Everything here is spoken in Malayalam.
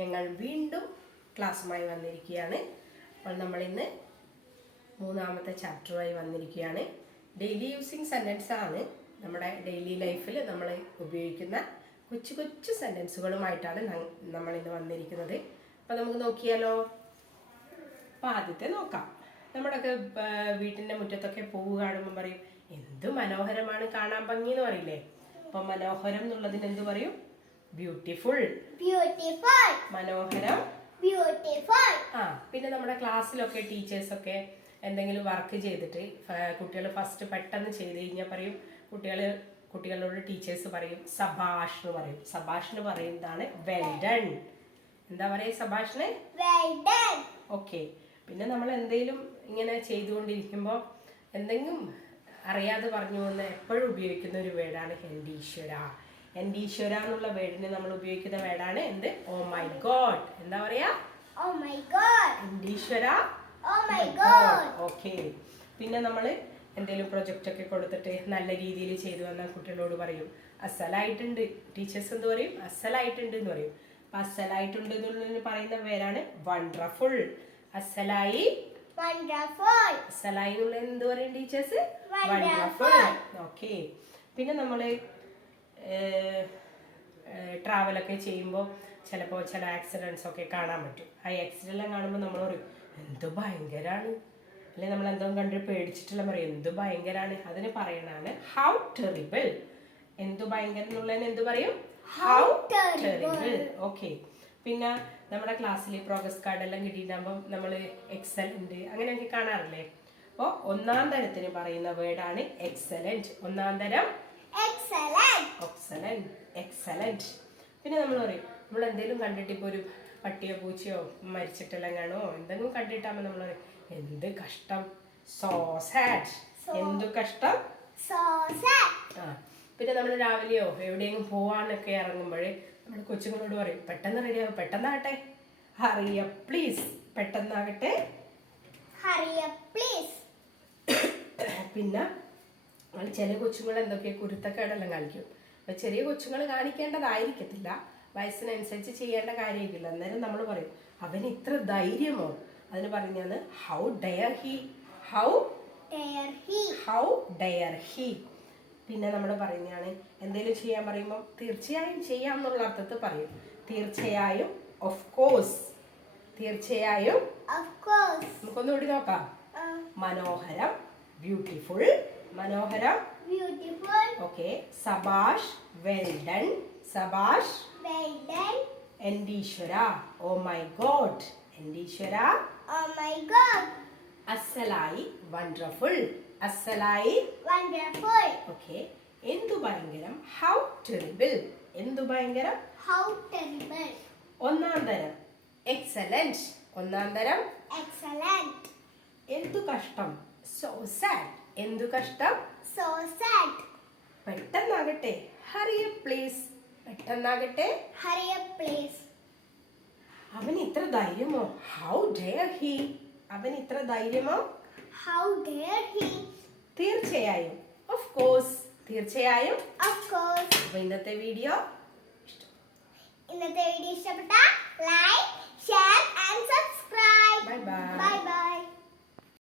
ഞങ്ങൾ വീണ്ടും ക്ലാസ്സുമായി വന്നിരിക്കുകയാണ്. അപ്പോൾ നമ്മൾ ഇന്ന് മൂന്നാമത്തെ ചാപ്റ്ററുമായി വന്നിരിക്കുകയാണ്. ഡെയിലി യൂസിങ് സെൻറ്റൻസ് ആണ്. നമ്മുടെ ഡെയിലി ലൈഫിൽ നമ്മൾ ഉപയോഗിക്കുന്ന കൊച്ചു കൊച്ചു സെൻറ്റൻസുകളുമായിട്ടാണ് നമ്മളിന്ന് വന്നിരിക്കുന്നത്. അപ്പോൾ നമുക്ക് നോക്കിയാലോ. അപ്പോൾ ആദ്യത്തെ നോക്കാം. നമ്മുടെയൊക്കെ വീട്ടിൻ്റെ മുറ്റത്തൊക്കെ പൂവ് കാണുമ്പോൾ പറയും എന്ത് മനോഹരമാണ്, കാണാൻ ഭംഗി എന്ന് പറയില്ലേ. അപ്പം മനോഹരം എന്നുള്ളതിന് എന്ത് പറയും? ബ്യൂട്ടിഫുൾ. ബ്യൂട്ടിഫുൾ. മനോഹരം. ബ്യൂട്ടിഫുൾ. പിന്നെ നമ്മുടെ ക്ലാസ്സിലൊക്കെ ടീച്ചേഴ്സൊക്കെ എന്തെങ്കിലും വർക്ക് ചെയ്തിട്ട് കുട്ടികൾ ഫസ്റ്റ് പെട്ടെന്ന് ചെയ്ത് കഴിഞ്ഞാൽ പറയും, കുട്ടികളോട് ടീച്ചേഴ്സ് പറയും സബാഷ് എന്ന് പറയും. സബാഷ് എന്ന് പറയുന്നതാണ് വെൽ ഡൺ. എന്താ പറയുക സബാഷിന്? Well done. ഓക്കെ. പിന്നെ നമ്മൾ എന്തെങ്കിലും ഇങ്ങനെ ചെയ്തുകൊണ്ടിരിക്കുമ്പോൾ എന്തെങ്കിലും അറിയാതെ പറഞ്ഞു എന്ന് എപ്പോഴും ഉപയോഗിക്കുന്ന ഒരു വേർഡാണ് എൻഡീശ്വര. എൻഡീശ്വര എന്നുള്ള വേർഡിന് നമ്മൾ ഉപയോഗിക്കുന്ന വേർഡാണ് എന്ത്? Oh my god. എന്താ പറയാ? Oh my god. എൻഡീശ്വര. Oh my god. ഓക്കെ. പിന്നെ നമ്മൾ എന്തെങ്കിലും പ്രൊജക്റ്റ് ഒക്കെ കൊടുത്തിട്ട് നല്ല രീതിയിൽ ചെയ്തു വന്നാൽ കുട്ടികളോട് പറയും അസലായിട്ടുണ്ട്. ടീച്ചേഴ്സ് എന്ത് പറയും? അസലായിട്ടുണ്ട് എന്ന് പറയും. അപ്പം അസലായിട്ടുണ്ട് എന്നുള്ളതിന് പറയുന്ന പേരാണ് വണ്ടർഫുൾ. അസലായി. വണ്ടർഫുൾ. അസലായി എന്നുള്ള എന്ത് പറയും ടീച്ചേഴ്സ്? വണ്ടർഫുൾ. ഓക്കെ. പിന്നെ നമ്മൾ ട്രാവലൊക്കെ ചെയ്യുമ്പോൾ ചിലപ്പോൾ ചില ആക്സിഡൻസ് ഒക്കെ കാണാൻ പറ്റും. ആ ആക്സിഡൻറ്റെല്ലാം കാണുമ്പോൾ നമ്മൾ പറയും എന്ത് ഭയങ്കരമാണ്, അല്ലെങ്കിൽ നമ്മൾ എന്തോ കണ്ട് പേടിച്ചിട്ടുള്ള പറയും എന്ത് ഭയങ്കരമാണ്. അതിന് പറയണതാണ് ഹൗ ടെറിബിൾ. എന്ത് ഭയങ്കരം എന്നുള്ളതിന് എന്ത് പറയും? How terrible. ഓക്കെ. പിന്നെ നമ്മുടെ ക്ലാസ്സിൽ പ്രോഗ്രസ് കാർഡെല്ലാം കിട്ടിയിട്ടുണ്ടാകുമ്പോൾ നമ്മൾ എക്സലന്റ് അങ്ങനെയൊക്കെ കാണാറില്ലേ. അപ്പോൾ ഒന്നാം തരത്തിന് പറയുന്ന വേർഡാണ് എക്സലന്റ്. ഒന്നാം തരം എക്സലന്റ്. എക്സലന്റ്. പിന്നെ നമ്മൾ പറയും നമ്മൾ എന്തെങ്കിലും കണ്ടിട്ട് ഇപ്പോൾ ഒരു പട്ടിയോ പൂച്ചയോ മരിച്ചിട്ടെല്ലാം കാണുമോ എന്തെങ്കിലും കണ്ടിട്ടാകുമ്പോൾ നമ്മൾ പറയും എന്ത് കഷ്ടം, സോ സാഡ്. എന്ത് കഷ്ടം, സോ സാഡ്. പിന്നെ നമ്മൾ രാവിലെയോ എവിടെയെങ്കിലും പോവാനൊക്കെ ഇറങ്ങുമ്പോഴേ നമ്മൾ കൊച്ചുങ്ങളോട് പറയും പെട്ടെന്ന് റെഡിയാവും, പെട്ടെന്നാകട്ടെ, ഹറിയ പ്ലീസ്, പെട്ടെന്നാകട്ടെ, ഹറിയ പ്ലീസ്. പിന്നെ ചില കൊച്ചുങ്ങൾ എന്തൊക്കെ കുരുത്തക്കേടെല്ലാം കാണിക്കും. അപ്പോൾ ചെറിയ കൊച്ചുങ്ങൾ കാണിക്കേണ്ടതായിരിക്കത്തില്ല, വയസ്സിനനുസരിച്ച് ചെയ്യേണ്ട കാര്യമില്ല. അന്നേരം നമ്മൾ പറയും അവന് ഇത്ര ധൈര്യമോ. അതിന് പറഞ്ഞാണ് how dare he. How dare he. പിന്നെ നമ്മൾ പറയുന്നതാണ് എന്തെങ്കിലും ചെയ്യാൻ പറയുമ്പോൾ തീർച്ചയായും ചെയ്യാം എന്നുള്ള അർത്ഥത്തിൽ പറയും. തീർച്ചയായും, ഓഫ് കോഴ്സ്. തീർച്ചയായും. നമുക്കൊന്നുകൂടി നോക്കാം. മനോഹരം, ബ്യൂട്ടിഫുൾ. മനോഹരം, ബ്യൂട്ടിഫുൾ. ഓക്കെ. സബാഷ്, വെൽ ഡൺ. സബാഷ്, വെൽ ഡൺ. എൻഡീശ്വര, ഓ മൈ ഗോഡ്. എൻഡീശ്വര, ഓ മൈ ഗോഡ്. അസലായി, വണ്ടർഫുൾ. അസലായി, വണ്ടർഫുൾ. ഓക്കെ. എന്തു ഭയങ്കരം, ഹൗ ടെറിബിൾ. എന്തു ഭയങ്കരം, ഹൗ ടെറിബിൾ. ഒന്നാം തരം എക്സലന്റ്. ഒന്നാം തരം എക്സലന്റ്. എന്തു കഷ്ടം, സോ സാഡ്. എന്തു കഷ്ടം, സോ സാഡ്. പെട്ടെന്നാകട്ടെ, ഹറി അപ്പ് പ്ലീസ്. പെട്ടെന്നാകട്ടെ, ഹറി അപ്പ് പ്ലീസ്. അവന് ഇത്ര ധൈര്യമോ, ഹൗ ഡെയർ ഹി. അവൻ ഇത്ര ധൈര്യമോ, ഹൗ ഡെയർ ഹി. തീർച്ചയായും, ഓഫ് കോഴ്സ്. തീർച്ചയായും, ഓഫ് കോഴ്സ്. അപ്പോൾ ഇന്നത്തെ വീഡിയോ ഇഷ്ടപ്പെട്ട like, share and subscribe. Bye bye. Bye by.